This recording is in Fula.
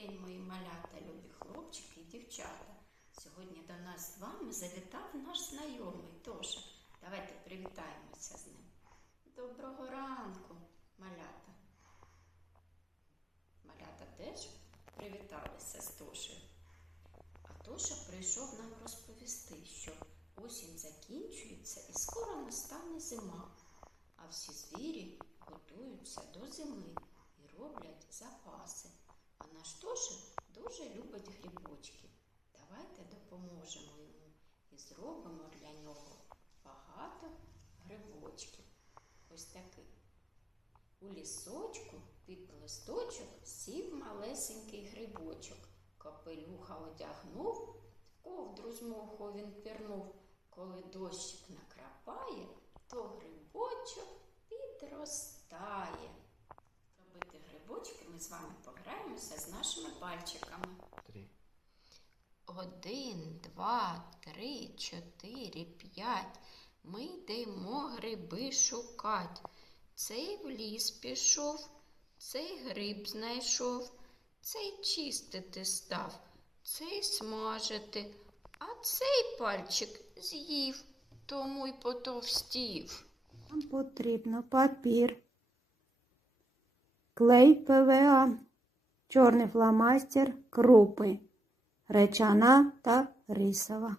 день, мої малята, любі хлопчики і дівчата. Сьогодні до нас з вами завітав наш знайомий Тоша. Давайте привітаємося з ним. Доброго ранку, малята. Малята теж привіталися з Тошею. А Тоша прийшов нам розповісти, що осінь закінчується і скоро настане зима, а всі звірі готуються до зими і роблять запаси. А наш Тоша дуже любить грибочки. Давайте допоможемо йому і зробимо для нього багато грибочків. Ось такий. У лісочку під листочок сів малесенький грибочок. Капелюха одягнув, в ковдру з моху він пірнув. Коли дощик накрапає, то грибочок підростає. Робити грибочки ми з вами пограємося з нашими пальчиками. 1, 2, 3, 4, 5. Ми йдемо гриби шукать. Цей в ліс пішов, цей гриб знайшов, цей чистити став, цей смажити, а цей пальчик з'їв, тому й потовстів. Нам потрібно папір, клей ПВА, чорний фломастер, крупи, речана та рисова.